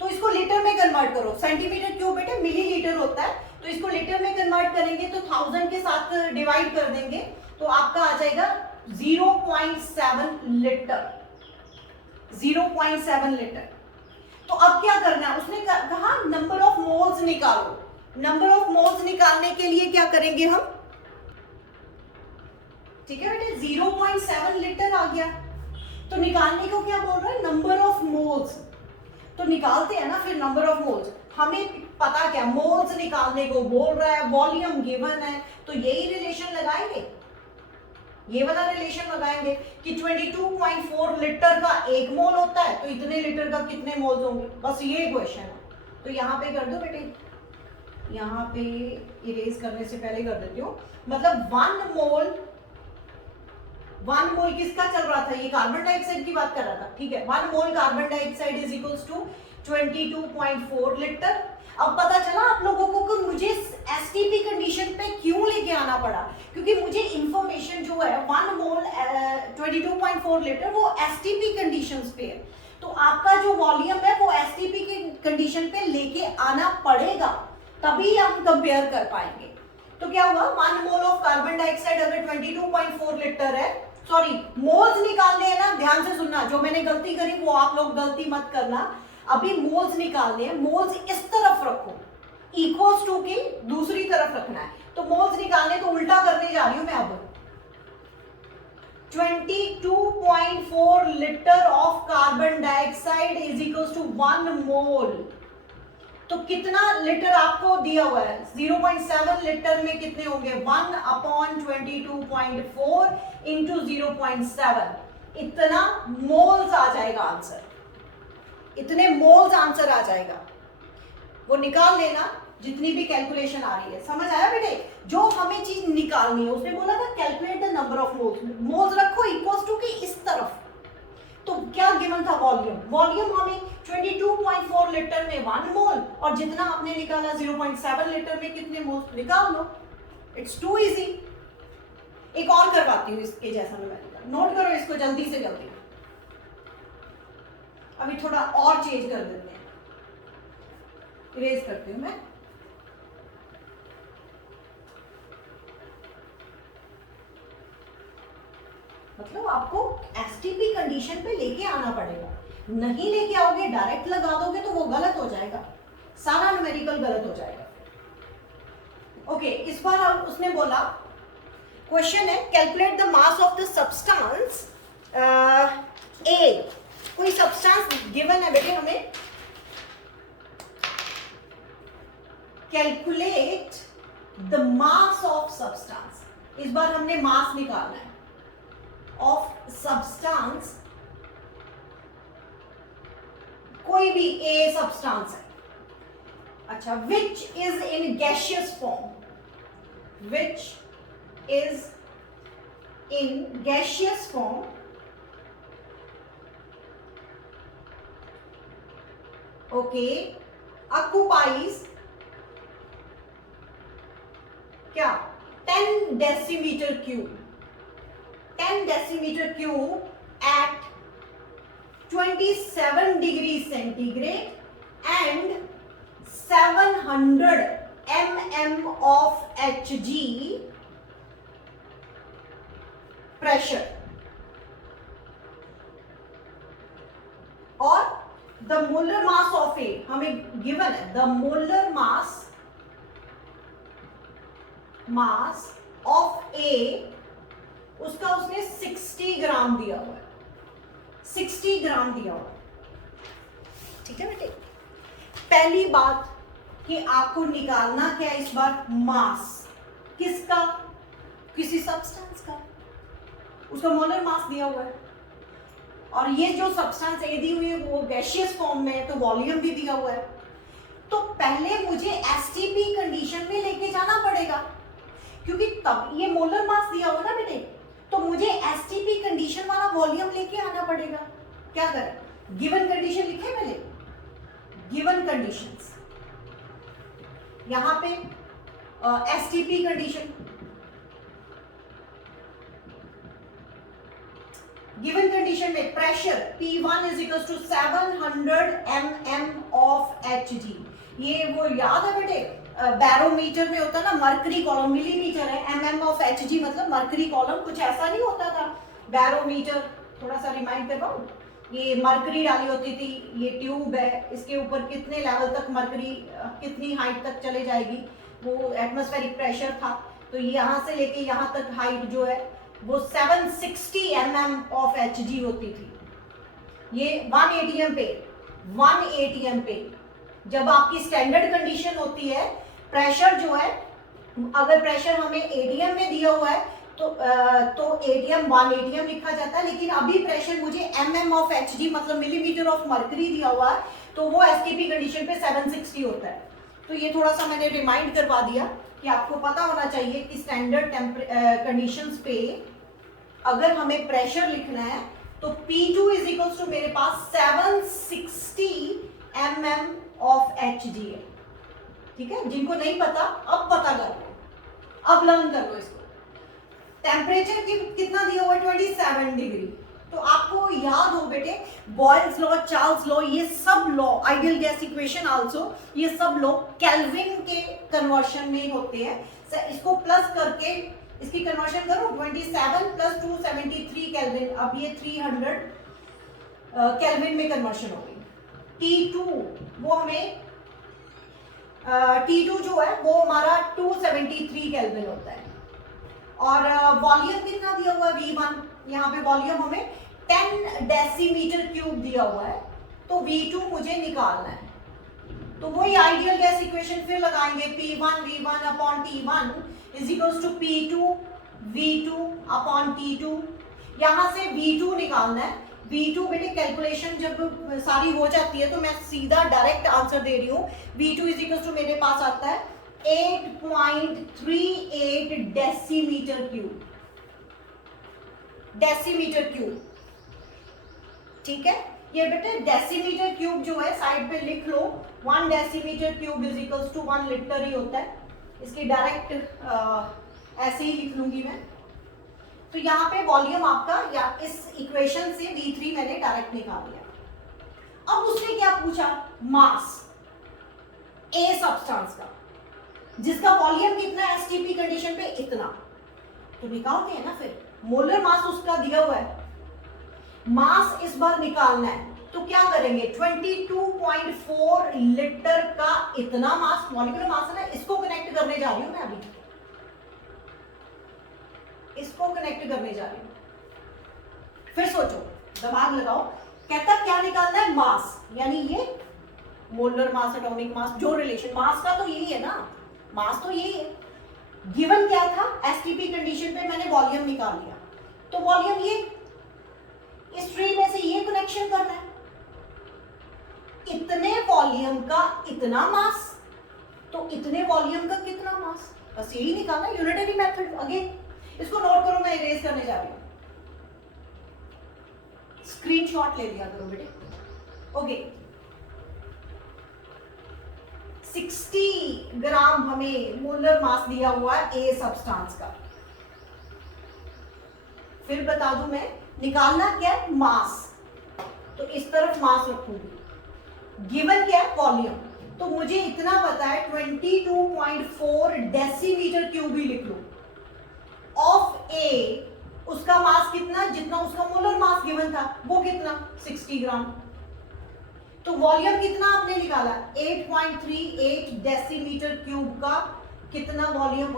तो इसको लीटर में कन्वर्ट करो, सेंटीमीटर क्यूब बेटे मिलीलीटर होता है, तो इसको लीटर में कन्वर्ट करेंगे तो 1000 के साथ डिवाइड कर देंगे तो आपका आ जाएगा 0.7 लीटर, 0.7 लीटर। तो अब क्या करना है, उसने कहा नंबर ऑफ मोल्स निकालो, नंबर ऑफ मोल्स निकालने के लिए क्या करेंगे हम, ठीक है बेटे 0.7 लीटर आ गया, तो निकालने को क्या बोल रहा है नंबर ऑफ मोल्स, तो निकालते हैं ना फिर नंबर ऑफ मोल्स, हमें पता क्या मोल्स निकालने को बोल रहा है, वॉल्यूम गिवन है, तो यही रिलेशन लगाएंगे, ये वाला रिलेशन लगाएंगे कि 22.4 लीटर का 1 मोल होता है तो इतने लीटर का कितने मोल्स होंगे, बस ये क्वेश्चन है। तो यहाँ पे कर दो बेटे, यहाँ पे इरेज करने से पहले कर देती हूँ, मतलब 1 मोल किसका चल रहा था, ये कार्बन डाइऑक्साइड की बात कर रहा था, ठीक है, 1 mole carbon dioxide is equals to 22.4 litre. अब पता चला आप लोगों को कि मुझे एसटीपी कंडीशन पे क्यों लेके आना पड़ा, क्योंकि मुझे इंफॉर्मेशन जो है 1 मोल 22.4 लीटर वो एसटीपी कंडीशंस पे है, तो आपका जो वॉल्यूम है वो एसटीपी की कंडीशन पे लेके आना पड़ेगा, तभी हम कंपेयर कर पाएंगे। तो क्या हुआ, 1 मोल ऑफ कार्बन डाइऑक्साइड अगर 22.4 लीटर है, सॉरी मोल्स निकालने हैं ना, ध्यान से सुनना, जो मैंने गलती करी वो आप लोग गलती मत करना, अभी मोल्स निकालने हैं, मोल्स इस तरफ रखो, इक्वल्स टू की दूसरी तरफ रखना है, तो मोल्स निकालने तो उल्टा करने जा रही हूं मैं अब, 22.4 litre of carbon dioxide is equals to 1 mole, तो कितना लीटर आपको दिया हुआ है 0.7 लीटर में कितने होंगे 1/22.4 इंटू 0.7, इतना मोल्स आ जाएगा आंसर, इतने मोल्स आंसर आ जाएगा, वो निकाल लेना जितनी भी कैलकुलेशन आ रही है, समझ आया बेटे, जो हमें चीज निकालनी है उसने बोला था calculate the number of moles, moles रखो इक्वल्स टू की इस तरफ, तो क्या गिवन था वॉल्यूम, वॉल्यूम हमें 22.4 लीटर में 1 मोल, और जितना आपने निकाला 0.7 लीटर में कितने मोल्स, निकाल लो, इट्स टू इजी। एक और करवाती हूँ इसके जैसा न्यूमेरिकल, नोट करो इसको जल्दी से जल्दी, अभी थोड़ा और चेंज कर देते हैं, इरेज करती हूँ मैं, मतलब आपको एसटीपी कंडीशन पे लेके आना पड़ेगा, नहीं लेके आओगे डायरेक्ट लगा दोगे तो वो गलत हो जाएगा, सारा न्यूमेरिकल गलत हो जाएगा। ओके, इस बार उसने बोला क्वेश्चन है calculate the mass of the substance A, कोई सब्सटेंस गिवन है बेटे हमें, calculate the mass of substance, इस बार हमने मास निकालना है ऑफ सब्सटेंस, कोई भी ए सब्सटेंस है, अच्छा, which is in gaseous form, which is in gaseous form, okay, occupies क्या 10 decimeter cube, 10 decimeter cube at 27 degrees centigrade and 700 mm of Hg pressure, और द मोलर मास ऑफ ए हमें given है, the molar mass of ए, उसका उसने 60 ग्राम दिया हुआ है, 60 ग्राम दिया हुआ है। ठीक है बेटे, पहली बात कि आपको निकालना क्या इस बार, मास किसका, किसी सब्सटेंस का, उसका मोलर मास दिया हुआ है, और ये जो सब्सटेंस ए दी हुई है वो गैसियस फॉर्म में है, तो वॉल्यूम भी दिया हुआ है। तो पहले मुझे एसटीपी कंडीशन में लेके जाना पड़ेगा, क्योंकि तब ये मोलर मास दिया हुआ ना बेटे, तो मुझे एसटीपी कंडीशन वाला वॉल्यूम लेके आना पड़ेगा। क्या करें, गिवन कंडीशन लिखे पहले, गिवन कंडीशंस, यहां पे एसटीपी कंडीशन, गिवन कंडीशन में pressure P1 is equal to 700 mm of Hg। ये वो याद है बेटे, बैरोमीटर में होता ना मरकरी कॉलम, मिलीमीटर है, mm ऑफ Hg मतलब मरकरी कॉलम, कुछ ऐसा नहीं होता था बैरोमीटर। थोड़ा सा रिमाइंड करवाऊं, ये मरकरी डाली होती थी, ये ट्यूब है, इसके ऊपर कितने लेवल तक मरकरी, कितनी हाइट तक चले जाएगी, वो एटमॉस्फेरिक प्रेशर था। तो यहाँ से लेके यहाँ तक हाइट जो है वो 760 mm ऑफ Hg होती थी। ये 1 atm पे, 1 atm पे जब आपकी स्टैंडर्ड कंडीशन होती है, प्रेशर जो है, अगर प्रेशर हमें एटीएम में दिया हुआ है तो एटीएम 1 atm लिखा जाता है, लेकिन अभी प्रेशर मुझे mm ऑफ Hg मतलब मिलीमीटर ऑफ मर्करी दिया हुआ है, तो वो एसटीपी कंडीशन पे 760 होता है। तो ये थोड़ा सा मैंने रिमाइंड करवा दिया कि आपको पता होना चाहिए कि स्टैंडर्ड कंडीशंस पे अगर हमें प्रेशर लिखना है तो P2 इज इक्वल टू मेरे पास 760 mm ऑफ Hg है। ठीक है, जिनको नहीं पता अब पता कर लो, अब लर्न कर लो इसको। टेम्परेचर की कितना दिया हुआ है, 27 डिग्री। तो आपको याद हो बेटे, बॉयल्स लॉ, चार्ल्स लॉ, ये सब law, ideal gas equation also, ये सब लॉ केल्विन के कन्वर्शन में होते हैं। इसको प्लस करके इसकी कन्वर्शन करो, 27 प्लस 273 केल्विन, अब ये 300 केल्विन में कन्वर्शन हो गई। T2 वो हमें T2 जो है वो हमारा 273 केल्विन होता है, और वॉल्यूम कितना दिया हुआ है, V1, यहाँ पे वॉल्यूम हमें 10 डेसीमीटर क्यूब दिया हुआ है, तो V2 मुझे निकालना है। तो वही आइडियल गैस इक्वेशन फिर लगाएंगे, P1 V1 upon T1 is equals to P2 V2 upon T2। यहाँ से V2 निकालना है। V2 बेटे कैलकुलेशन जब सारी हो जाती है तो मैं सीधा डायरेक्ट आंसर दे रही हूँ। V2 इज इक्वल्स टू मेरे पास आता है 8.38 डेसीमीटर क्यूब, डेसीमीटर क्यूब। ठीक है, ये बेटे डेसीमीटर क्यूब जो है साइड पे लिख लो, 1 decimetre cube is equals to 1 litre ही होता है। इसकी डायरेक्ट ऐसे ही लिख लूंगी मैं। तो यहाँ पे वॉल्यूम आपका, या इस इक्वेशन से V3 मैंने डायरेक्ट निकाल लिया। अब उसने क्या पूछा, मास ए सब्सटेंस का, जिसका वॉल्यूम कितना है एसटीपी कंडीशन पे, इतना। तो निकालते हैं ना, फिर मोलर मास उसका दिया हुआ है, मास इस बार निकालना है, तो क्या करेंगे, 22.4 लीटर का इतना मास, मॉलिक्यूलर मास है ना, इसको कनेक्ट करने जा रही हूं मैं, अभी इसको कनेक्ट करने जा रही हूं। फिर सोचो, दिमाग लगाओ, कहता क्या निकालना है, मास, यानी ये मोलर मास, एटॉमिक मास, जो रिलेशन मास का तो यही है ना, मास तो यही है। गिवन क्या था, एसटीपी कंडीशन पे मैंने वॉल्यूम निकाल लिया, तो वॉल्यूम ये, इस ट्री में से ये कनेक्शन करना है, इतने वॉल्यूम का इतना मास, तो इतने वॉल्यूम का कितना मास, बस यही निकालना, यूनिटरी मेथड। अगेन इसको नोट करो, मैं इरेज करने जा रही हूं, स्क्रीनशॉट ले लिया करो बेटे। ओके, 60 ग्राम हमें मोलर मास दिया हुआ है ए सब्सटेंस का। फिर बता दूं मैं, निकालना क्या है, मास। तो इस तरफ मास रखूंगी, गिवन क्या है, वॉल्यूम। तो मुझे इतना पता है 22.4 डेसीमीटर क्यूब ही लिख लो ऑफ ए। उसका मास कितना, जितना उसका मोलर मास गिवन था वो कितना, 60 ग्राम। तो वॉल्यूम कितना आपने निकाला, 8.38 डेसीमीटर क्यूब का कितना वॉल्यूम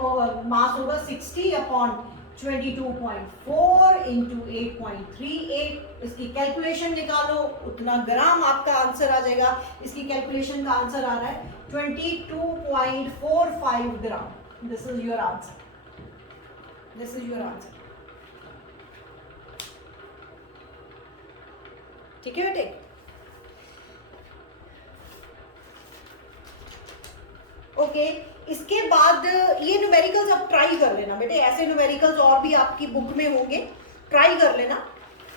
मास होगा, 60 अपॉन 22.4 इंटू 8.38। इसकी कैलकुलेशन निकालो, उतना ग्राम आपका आंसर आ जाएगा। इसकी कैलकुलेशन का आंसर आ रहा है 22.45 gram. This is your answer, this is your answer. ठीक है बेटे, ओके। इसके बाद ये न्यूमेरिकल्स आप ट्राई कर लेना बेटे, ऐसे न्यूमेरिकल्स और भी आपकी बुक में होंगे, ट्राई कर लेना।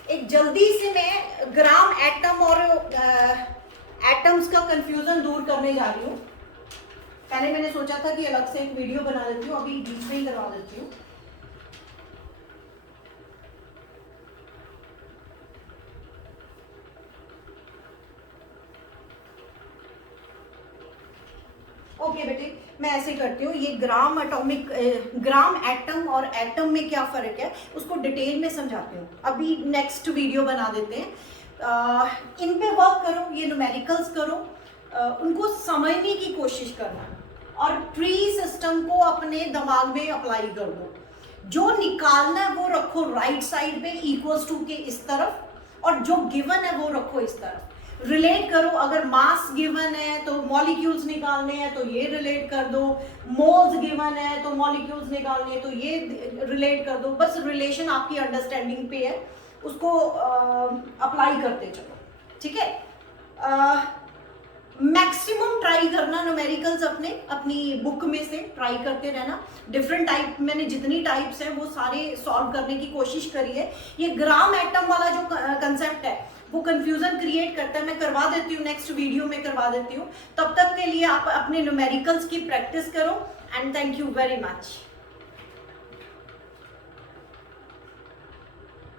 एक जल्दी से मैं ग्राम, एटम और एटम्स का कंफ्यूजन दूर करने जा रही हूँ। पहले मैंने सोचा था कि अलग से एक वीडियो बना देती हूँ, अभी बीच में ही करवा देती हूँ। ओके बेटे, मैं ऐसे करती हूँ। ये ग्राम एटॉमिक, ग्राम एटम और एटम में क्या फर्क है उसको डिटेल में समझाती हूँ। अभी नेक्स्ट वीडियो बना देते हैं। इन पे वर्क करो, ये न्यूमेरिकल्स करो, उनको समझने की कोशिश करना और ट्री सिस्टम को अपने दिमाग में अप्लाई कर दो। जो निकालना है वो रखो राइट साइड पे इक्वल्स टू के इस तरफ, और जो गिवन है वो रखो इस तरफ। रिलेट करो, अगर मास गिवन है तो मॉलिक्यूल्स निकालने हैं तो ये रिलेट कर दो, मोल्स गिवन है तो मॉलिक्यूल्स निकालने हैं तो ये रिलेट कर दो। बस रिलेशन आपकी अंडरस्टैंडिंग पे है, उसको अप्लाई करते चलो, ठीक है। मैक्सिमम ट्राई करना न्यूमेरिकल्स अपनी बुक में से ट्राई करते रहना। डिफरेंट टाइप, मैंने जितनी टाइप्स हैं वो सारे सॉल्व करने की कोशिश करी है। ये ग्राम एटम वाला जो कंसेप्ट है वो कंफ्यूजन क्रिएट करता है, मैं करवा देती हूँ, नेक्स्ट वीडियो में करवा देती हूँ। तब तक के लिए आप अपने न्यूमेरिकल्स की प्रैक्टिस करो and thank you very much.